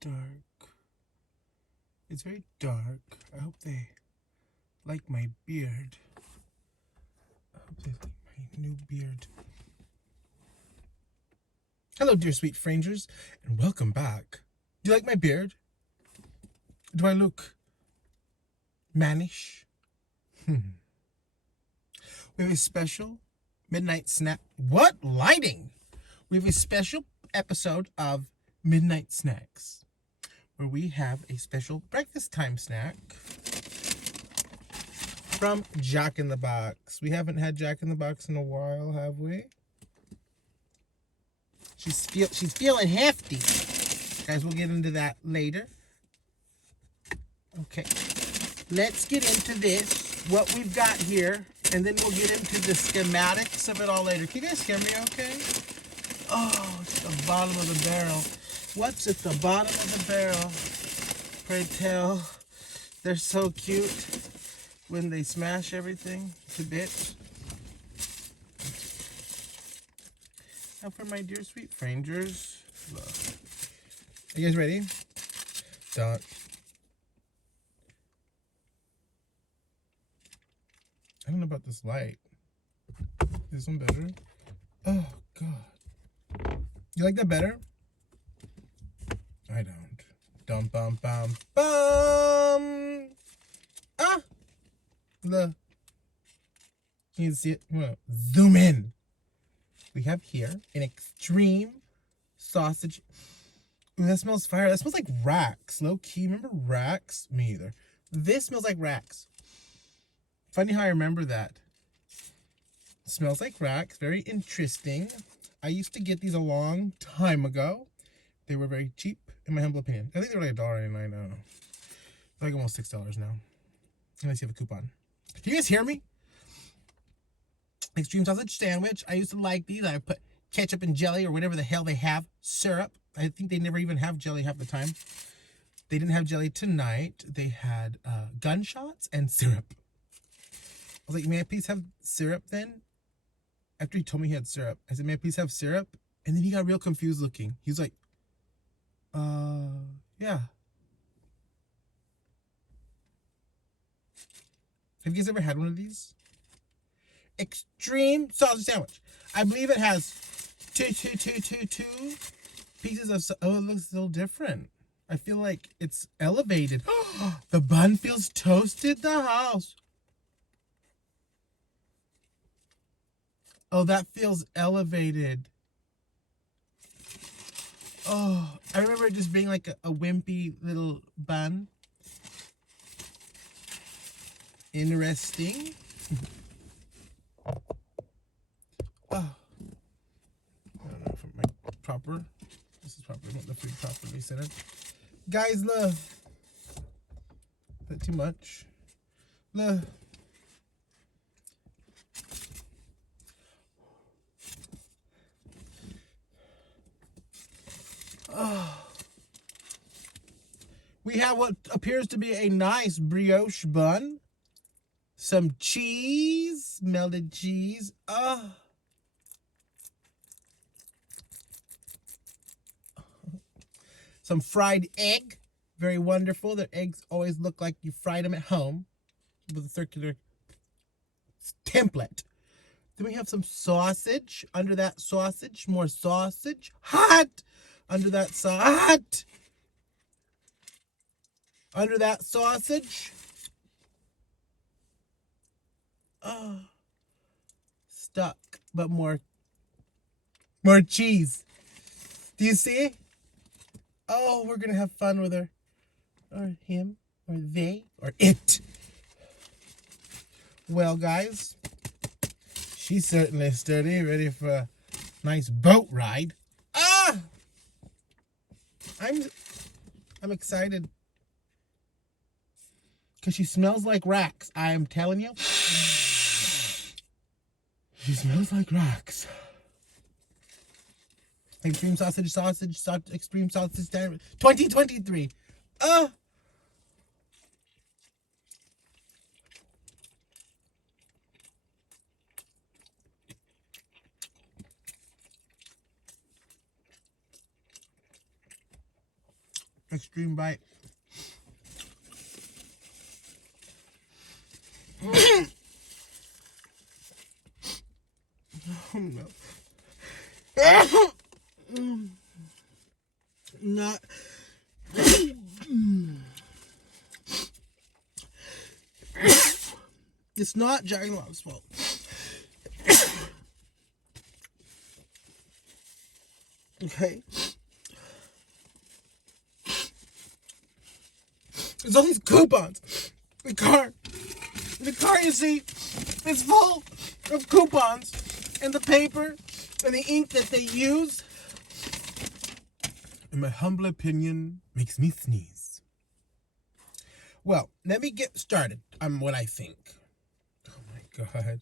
dark. It's very dark. I hope they like my beard. I hope they like my new beard. Hello, dear sweet strangers, and welcome back. Do you like my beard? Do I look mannish? We have a special midnight snack. What lighting? We have a special episode of Midnight Snacks, where we have a special breakfast time snack from Jack in the Box. We haven't had Jack in the Box in a while, have we? She's feeling hefty. Guys, we'll get into that later. Okay, let's get into this, what we've got here, and then we'll get into the schematics of it all later. Can you guys hear me okay? Oh, it's the bottom of the barrel. What's at the bottom of the barrel? Pray tell. They're so cute when they smash everything to bits. Now for my dear sweet strangers. Are you guys ready? Don't. I don't know about this light. Is this one better? Oh, God. You like that better? I don't. Dum bum bum bum. Ah! Look. Can you see it? Zoom in. We have here an extreme sausage. Ooh, that smells fire. That smells like Rax. Low key. Remember Rax? Me either. This smells like Rax. Funny how I remember that. It smells like Rax. Very interesting. I used to get these a long time ago. They were very cheap, in my humble opinion. I think they were like $1.99. I don't know. They're like almost $6 now. Unless you have a coupon. Can you guys hear me? Extreme sausage sandwich. I used to like these. I put ketchup and jelly or whatever the hell they have. Syrup. I think they never even have jelly half the time. They didn't have jelly tonight. They had gunshots and syrup. I was like, may I please have syrup then? After he told me he had syrup, I said, may I please have syrup? And then he got real confused looking. He was like, yeah. Have you guys ever had one of these? Extreme sausage sandwich. I believe it has two pieces of, oh, it looks so different. I feel like it's elevated. The bun feels toasted, the house. Oh, that feels elevated. Oh, I remember it just being like a wimpy little bun. Interesting. Oh. I don't know if I'm proper. This is proper. I want the food properly centered. Guys, look. Is that too much? Look. Oh. We have what appears to be a nice brioche bun. Some cheese, melted cheese. Some fried egg. Very wonderful. Their eggs always look like you fried them at home with a circular template. Then we have some sausage. Under that sausage, more sausage. Hot! Under that hot! Under that sausage. Oh, stuck, but more cheese. Do you see? Oh, we're gonna have fun with her, or him, or they, or it. Well, guys, she's certainly sturdy, ready for a nice boat ride. I'm excited because she smells like Rax. I am telling you. She smells like Rax. Extreme sausage, extreme sausage sandwich. 2023. Extreme bite. Oh no. Not. It's not Jack in the Box's fault. Okay. There's all these coupons. The car, you see, is full of coupons, and the paper and the ink that they use, in my humble opinion, makes me sneeze. Well, let me get started on what I think. Oh my God.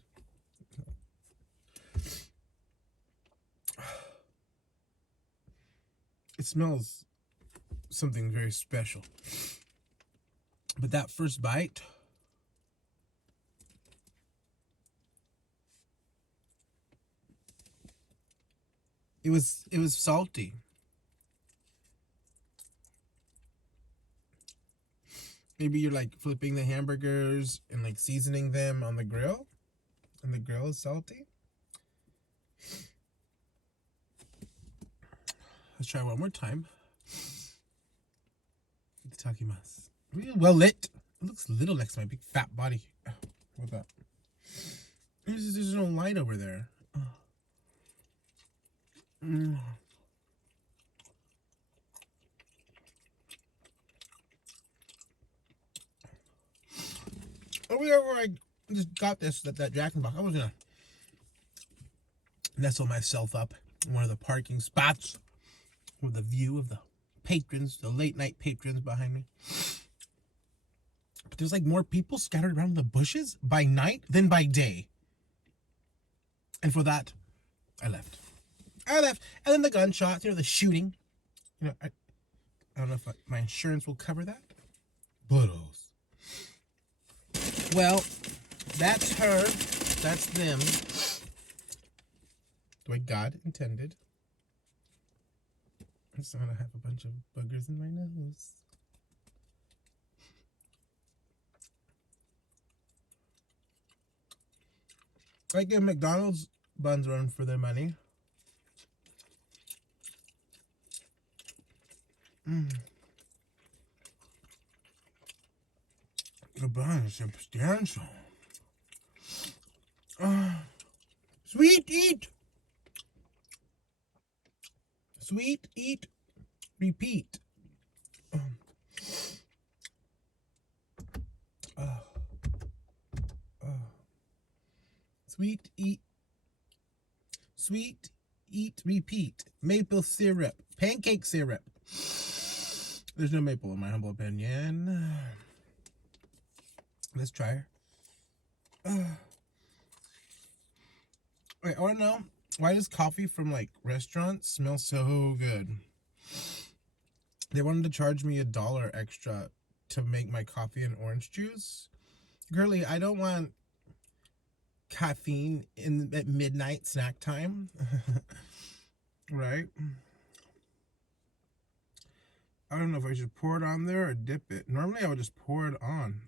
It smells something very special. But that first bite, it was salty. Maybe you're like flipping the hamburgers and like seasoning them on the grill, and the grill is salty. Let's try one more time. Itakimasu. Really well lit. It looks a little next to my big fat body. What's that? There's no light over there. Over there where I just got that Jack in the Box, I was gonna nestle myself up in one of the parking spots with a view of the patrons, the late night patrons behind me. But there's like more people scattered around the bushes by night than by day. And for that, I left. And then the gunshots, the shooting. I don't know if my insurance will cover that. Buttos. Well, that's her. That's them. The way God intended. I just want to have a bunch of boogers in my nose. I give McDonald's buns run for their money. The bun is substantial. Sweet eat. Sweet eat. Repeat. Sweet eat. Sweet eat. Repeat. Maple syrup. Pancake syrup. There's no maple in my humble opinion. Let's try her. Wait, I want to know, why does coffee from like restaurants smell so good? They wanted to charge me $1 extra to make my coffee and orange juice. Girly, I don't want caffeine at midnight snack time. Right? I don't know if I should pour it on there or dip it. Normally I would just pour it on.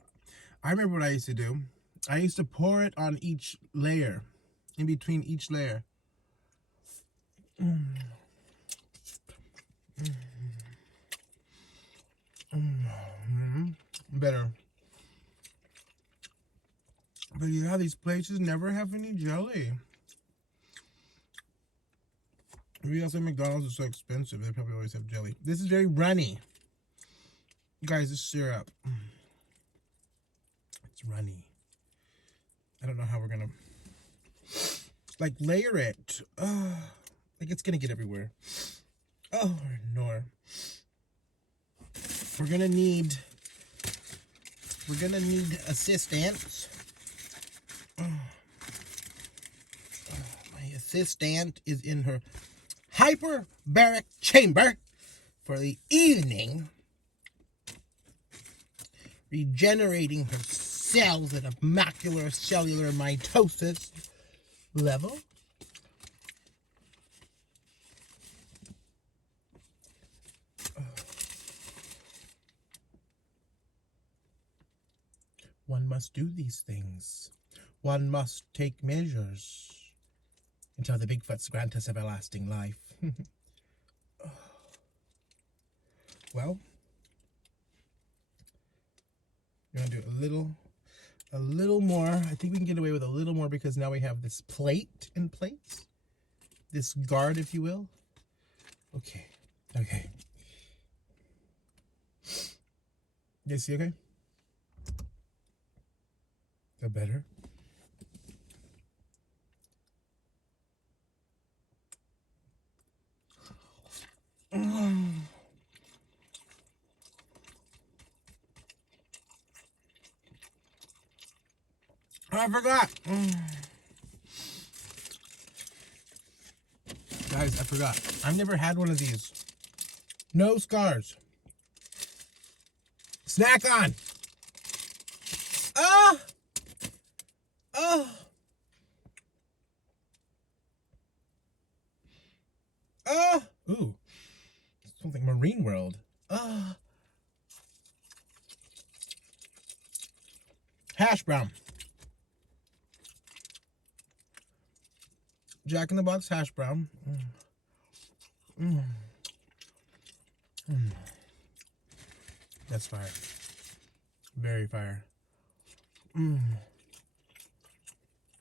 I remember what I used to do. I used to pour it on each layer. In between each layer. Better. But yeah, these places never have any jelly. Maybe that's why McDonald's is so expensive. They probably always have jelly. This is very runny. Guys, this syrup. It's runny. I don't know how we're gonna like layer it. Like it's gonna get everywhere. Oh no. We're gonna need assistance. My assistant is in her hyperbaric chamber for the evening, regenerating her cells at a macular cellular mitosis level. must do these things. One must take measures until the Bigfoots grant us everlasting life. Well, you're gonna do a little more. I think we can get away with a little more because now we have this plate in place. This guard, if you will. Okay. Okay. You guys see okay? Is that better? I forgot. Guys, I forgot. I've never had one of these. No scars. Snack on. Ah! Oh! Oh! Ooh. Something Marine World. Ah! Hash brown. Jack in the Box hash brown. That's fire. Very fire.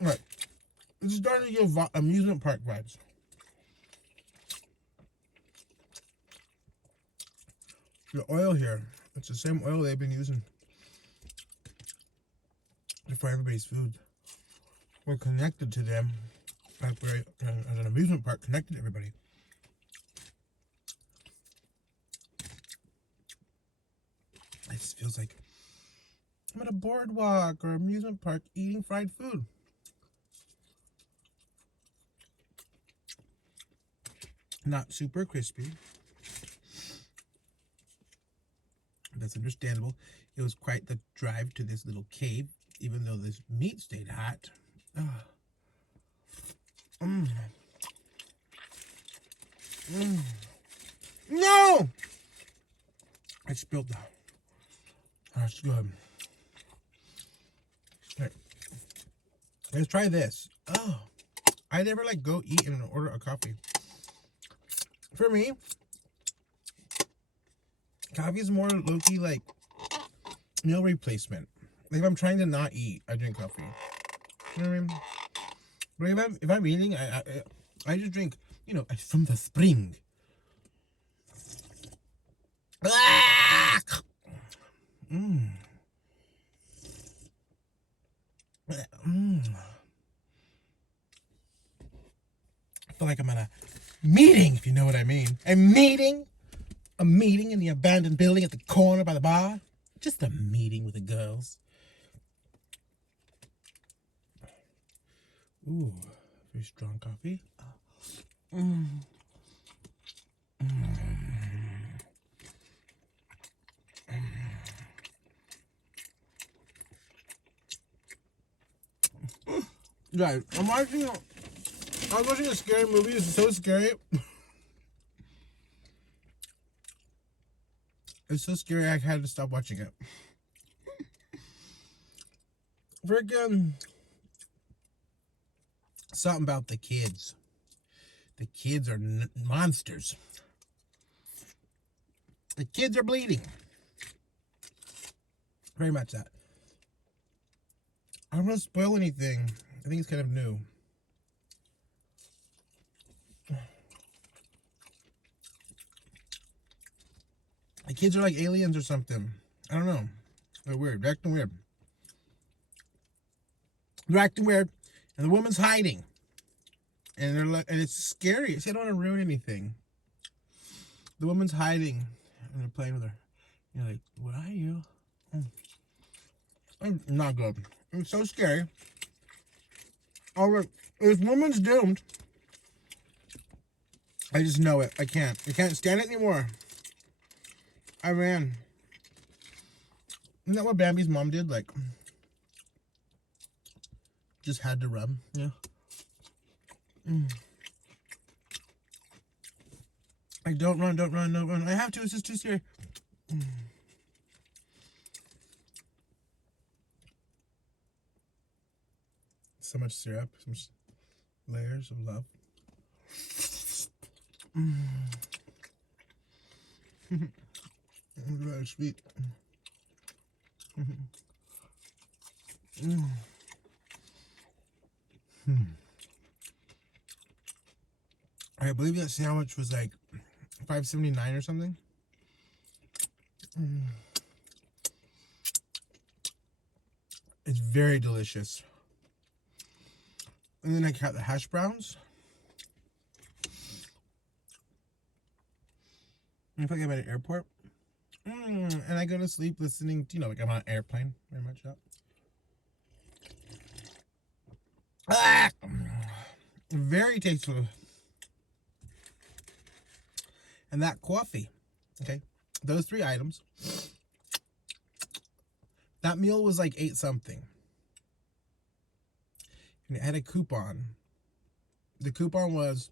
Alright. This is starting to give amusement park vibes. The oil here, it's the same oil they've been using to fry everybody's food. We're connected to them. Like we're as an amusement park connected to everybody. It just feels like I'm at a boardwalk or amusement park eating fried food. Not super crispy. That's understandable. It was quite the drive to this little cave, even though this meat stayed hot. No! I spilled that. That's good. Okay. Let's try this. Oh, I never like go eat and order a coffee. For me, coffee is more low-key like meal replacement. Like if I'm trying to not eat, I drink coffee. You know what I mean? But if I'm eating, I just drink, you know, from the spring. I feel like I'm at a meeting, if you know what I mean. A meeting in the abandoned building at the corner by the bar. Just a meeting with the girls. Ooh, very strong coffee. Guys, I was watching a scary movie. It's so scary. It's so scary I had to stop watching it. Freaking something about the kids. The kids are monsters. The kids are bleeding. Very much that. I don't want to spoil anything. I think it's kind of new. The kids are like aliens or something. I don't know. They're weird. They're acting weird. They're acting weird. And the woman's hiding. And they're like, and it's scary. See, I don't want to ruin anything. The woman's hiding. And they're playing with her. You're like, what are you? Not good. It's so scary. Alright, this woman's doomed. I just know it. I can't stand it anymore. I ran. Isn't that what Bambi's mom did? Like, just had to run. Yeah. Like, don't run. I have to. It's just too scary. So much syrup, so much layers of love. Very sweet. I believe that sandwich was like $5.79 or something. It's very delicious. And then I got the hash browns. I feel like I'm at an airport. And I go to sleep listening to, like I'm on an airplane. Very much that. Very tasteful. And that coffee. Okay. Those 3 items. That meal was like 8 something. And it had a coupon. The coupon was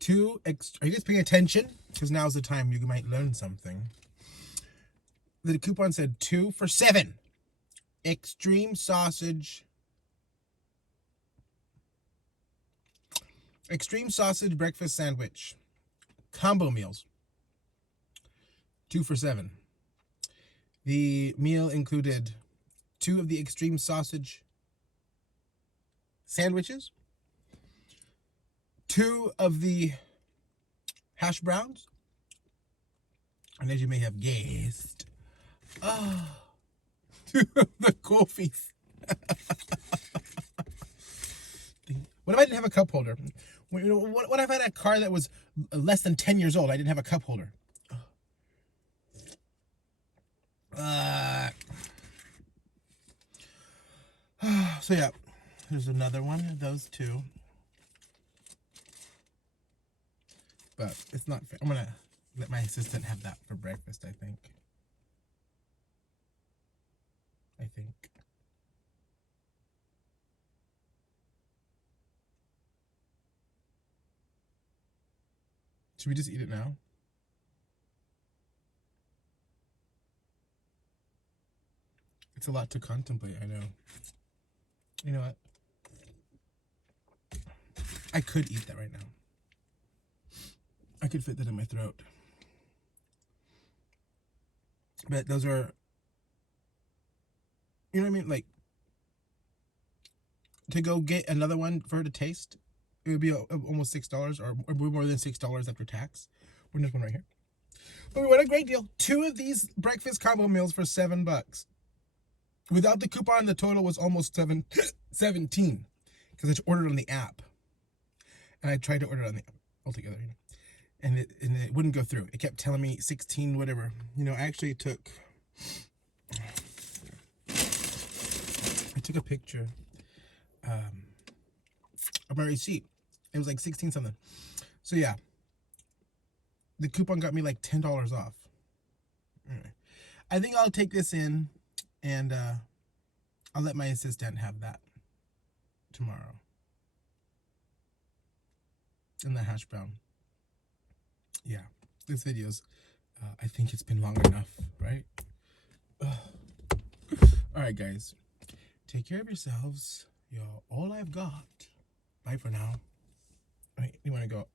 2 extra. Are you guys paying attention? Because now's the time you might learn something. The coupon said 2 for $7. Extreme sausage breakfast sandwich. Combo meals. 2 for $7. The meal included 2 of the extreme sausage sandwiches, 2 of the hash browns, and as you may have guessed, 2 of the coffees. What if I didn't have a cup holder? What if I had a car that was less than 10 years old? I didn't have a cup holder. So yeah, there's another one of those 2. But it's not fair. I'm gonna let my assistant have that for breakfast, I think. Should we just eat it now? It's a lot to contemplate, I know. You know what? I could eat that right now. I could fit that in my throat. But those are, you know what I mean? Like, to go get another one for her to taste, it would be almost $6 or more than $6 after tax. We're this one right here. But what a great deal. 2 of these breakfast combo meals for $7. Without the coupon, the total was almost 17 because I ordered on the app. And I tried to order it on the app altogether, you know. And it wouldn't go through. It kept telling me 16 whatever. You know, I actually took a picture of my receipt. It was like 16 something. So yeah, the coupon got me like $10 off. Anyway, I think I'll take this in and I'll let my assistant have that tomorrow. And the hash brown. Yeah, this video's, I think it's been long enough, right? Alright guys, take care of yourselves. You're all I've got. Bye for now. Wait, you want to go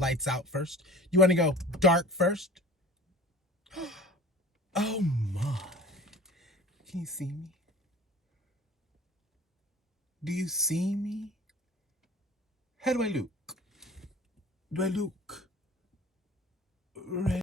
lights out first? You want to go dark first? Oh my. Can you see me? Do you see me? How do I look? Do I look red?